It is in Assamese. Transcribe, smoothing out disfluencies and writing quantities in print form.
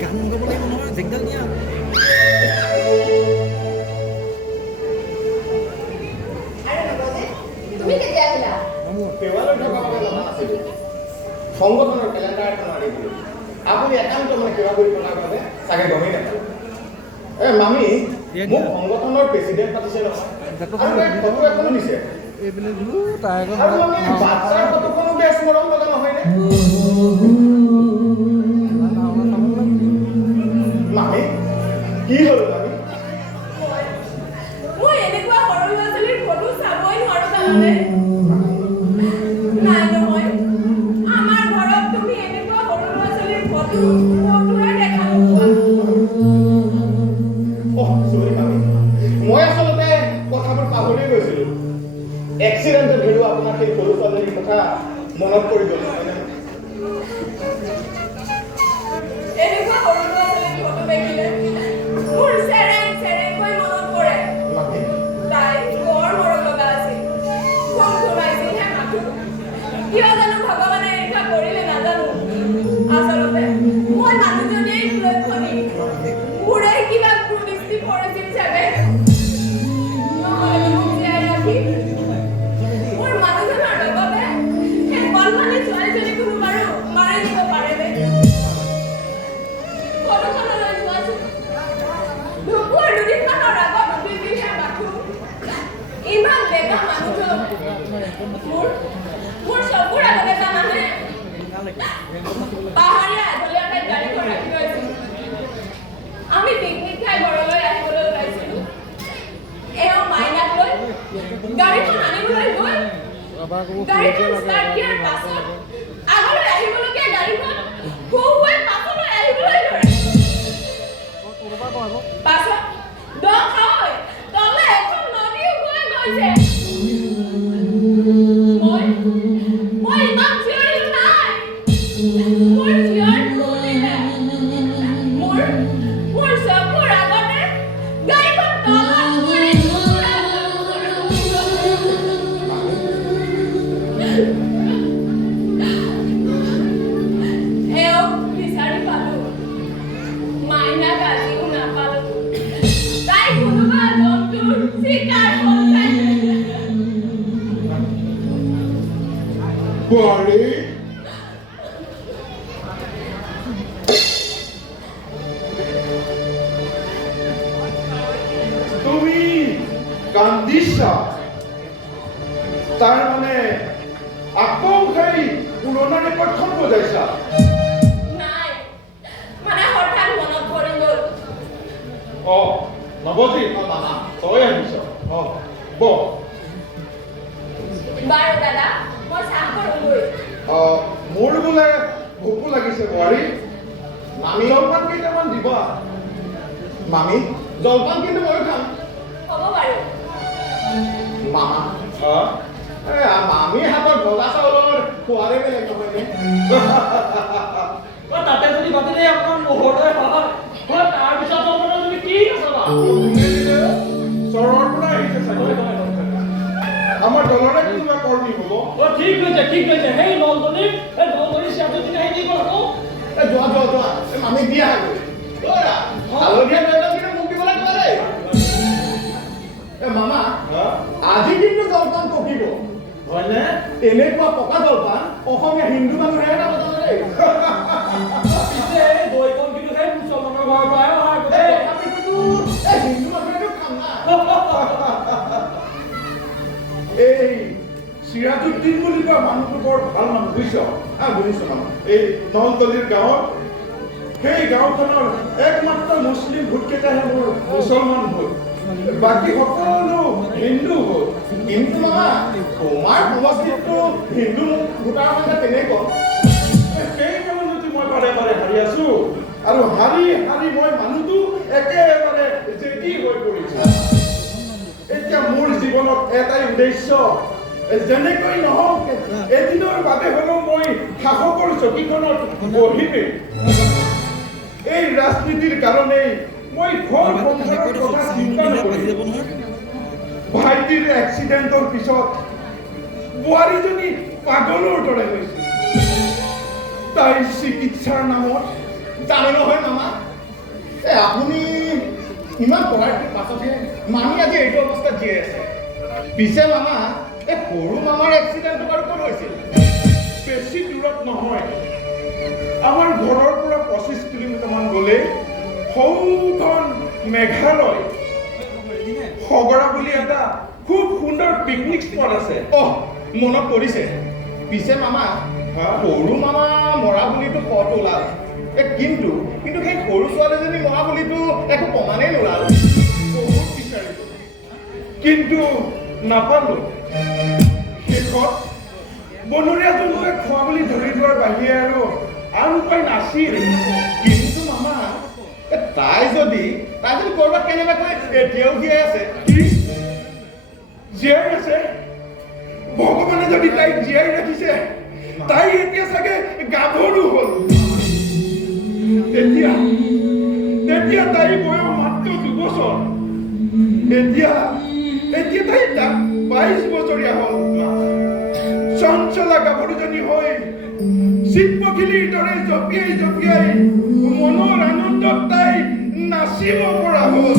গান গাব লাগিব নহয় জেগডাল নিয়া তুমি কেতিয়া আহিলা? সংগঠনৰ কেলেণ্ডাৰ এখন আনি দিলোঁ আপুনি একাউণ্ট মানে কিবা কৰি পঠাৰ বাবে চাগে গমেই নাপালে মামী মোক সংগঠনৰ প্ৰেচিডেণ্ট পাতিছে নহয় আৰু ফটো এখনো দিছে আৰু আমি বাচ্চাৰ ফটোখনো বেছ মৰম লগা নহয়নে মামী কি হ'ল মামী মই এনেকুৱা সৰু ল'ৰা-ছোৱালীৰ ফটো চাবই নোৱাৰো জানানে নাই নহয় আমাৰ ঘৰত তুমি এনেকুৱা সৰু ল'ৰা-ছোৱালীৰ ফটো ফটোৰে দেখা নোপোৱা চৰি মামী মই আচলতে কথাবোৰ পাহৰি গৈছিলোঁ এক্সিডেণ্টত ভিডিঅ' আপোনাৰ সেই সৰু ছোৱালীৰ কথা মনত পৰি গ'ল এনেকুৱা সৰু ল'ৰা-ছোৱালীৰ ফটো দেখিলে মোৰ চেৰেং-চেৰেংকৈ মনত পৰে তাই বৰ মৰম লগা আছিল কম ঘূৰাইছিলহে মাথো কিয় জানো ভগৱানে এনেকুৱা কৰিলে নাজানো আচলতে মই মানুহজনীয়ে লক্ষ্যণী মোৰে কিবা কুদৃষ্টি পৰিছিল চাগে নহ'লে মোক জীয়াই ৰাখি মোৰ মানুহজনৰ লগতে সেই কণমানি ছোৱালীজনীকো বাৰু মাৰি দিব পাৰেনে ফটোখনলৈ যোৱাচোন ঢকুৱাৰ দুদিনমানৰ আগত উঠিছিলহে মাথো ইমান ডেকা মানুহজন মোৰ চকুৰ আগতে জানানে পাহাৰীয়া এঢলীয়া ঠাইত গাড়ীখন ৰাখি লৈছিল আমি পিকনিক খাই ঘৰলৈ আহিবলৈ ওলাইছিলোঁ এওঁ মাইনাক লৈ গাড়ীখন আনিবলৈ গৈ গাড়ীখন ষ্টাৰ্ট দিয়াৰ পাছত আগলৈ আহিবলগীয়া গাড়ীখন হুহুৱাই পাছলৈ আহিবলৈ ধৰে পাছত দ খাই তলে এখন নদী উভৈ গৈছে মই ইমান চিঞৰিলো নাই মোৰ চিঞৰ নুশুনিলে মোৰ চকুৰ আগতে গাড়ীখন তলত পৰি এওক বিচাৰি পালো মাইনাক আজিও নাপালো তাই কোনোবা জন্তুৰ চিকাৰ হ'ল বোৱাৰী তুমি কান্দিছা তাৰ মানে আকৌ সেই পুৰণা ৰেকৰ্ডখন বজাইছা নাই মানে হঠাৎ মনত পৰি গ'ল নৱজিৎ মামা তই আহিছ বহ বাৰু দাদা মই চাহ কৰোঁগৈ মোৰ বোলে ভোকো লাগিছে বোৱাৰী মামী জলপান কেইটামান দিবা মামী জলপান কিন্তু ময়ো খাম হ'ব বাৰু মামা মামী হাতত ভজা চাউলৰ খোৱাৰে বেলেগ নহয়নে তাতে যদি বাতিলে অকণ মোহৰদৈ হয় তাৰপিছত তুমি কি আছা চৰৰ পৰা আহিছে চাগে আমাৰ দলৰে কোনোবা কৰ্মী হ'ব ঠিক কৈছে সেই নলদনীৰ চিয়াপতি আহি দিব আকৌ যোৱা মামী বিয়া হালধীয়া বেলেগ কিন্তু মোক দিবলৈ নোৱাৰে মামা আজি কিন্তু জলপান পকিব হয়নে এনেকুৱা পকা জলপান অসমীয়া হিন্দু মানুহে নাজানে দেই পিছে দৈকণ কিন্তু সেই মুছলমানৰ ঘৰৰ পৰাই অহা হিন্দু মানুহেতো খাম না এই চিৰাজুদ্দিন বুলি কোৱা মানুহটো বৰ ভাল মানুহ বুজিছ বুজিছো মানুহ এই নলদলিৰ গাঁৱত সেই গাঁওখনৰ একমাত্ৰ মুছলিম ভোটকেইটাহে মোৰ মুছলমান ভোট বাকী সকলো হিন্দু ভোট কিন্তু মামা তোমাৰ সমষ্টিতটো হিন্দু ভোটাৰ মানে তেনেকুৱা সেইকাৰণে যদি মই বাৰে বাৰে হাৰি আছো আৰু হাৰি মই মানুহটো একেবাৰে জেদি হৈ পৰিছো এতিয়া মোৰ জীৱনত এটাই উদ্দেশ্য যেনেকৈ নহওক এদিনৰ বাবে হ'লেও মই শাসকৰ চকীখনত বহিমেই এই ৰাজনীতিৰ কাৰণেই মই ঘৰ সংসাৰৰ কথা চিন্তা নকৰি ভাইটিৰ এক্সিডেণ্টৰ পিছত বোৱাৰীজনী পাগলৰ দৰে হৈছিল তাইৰ চিকিৎসাৰ নামত। জানে নহয় মামা, আপুনি ইমান পঢ়াৰ পাছতহে মামী আজি এইটো অৱস্থাত জীয়াই আছে। পিছে মামা, এই সৰু মামাৰ এক্সিডেণ্টটো বাৰু ক'ত হৈছিল? বেছি দূৰত নহয়, আমাৰ ঘৰৰ পৰা 25 কিলোমিটাৰমান গ'লে সৌখন মেঘালয় সগৰা বুলি এটা খুব সুন্দৰ পিকনিক স্পট আছে। মনত পৰিছে। পিছে মামা, সৰু মামা মৰা বুলিতো পথ ওলাল, কিন্তু সেই সৰু ছোৱালীজনী মৰা বুলিতো একো প্ৰমাণেই নোলাল। বহুত বিচাৰিলো কিন্তু নাপালো। শেষত বনৰীয়া জন্তুৱে খোৱা বুলি ধৰি যোৱাৰ বাহিৰে আৰু উপায় নাছিল। কিন্তু মামা, তাই যদি ক'ৰবাত কেনেবাকৈ এতিয়াও জীয়াই আছে। কি জীয়াই আছে? ভগৱানে যদি তাইক জীয়াই ৰাখিছে, তাই এতিয়া চাগে গাভৰু হ'ল। তেতিয়া তাইৰ বয়স মাত্ৰ 2 বছৰ। এতিয়া তাই 22 বছৰীয়া হ'ল। চঞ্চলা গাভৰুজনী হৈ চিত্ৰখিলিৰ দৰে জঁপিয়াই মনৰ আনন্দত তাই নাচিব পৰা হ'ল।